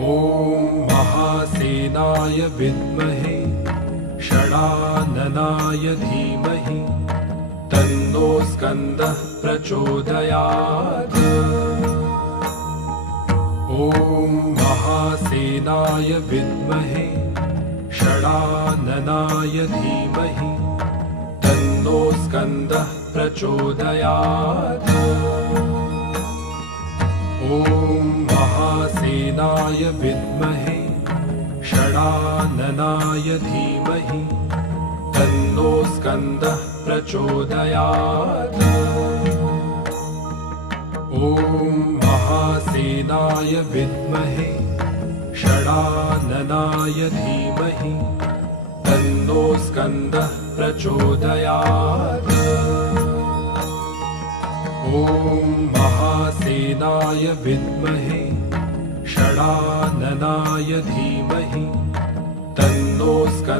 ॐ महासेनाय विद्महे षडाननाय धीमहि तन्नो स्कन्दः प्रचोदयात्। ॐ महासेनाय विद्महे षडाननाय धीमहि तन्नो स्कन्दः प्रचोदयात्। ॐ महासेनाय विद्महे षडाननाय धीमहि तन्नो स्कन्दः प्रचोदयात्। ॐ महासेनाय विद्महे षडाननाय धीमहि तन्नो स्कन्दः प्रचोदयात्। ॐ महासेनाय विद्महे षडाननाय धीमहि तन्नो स्कन्दः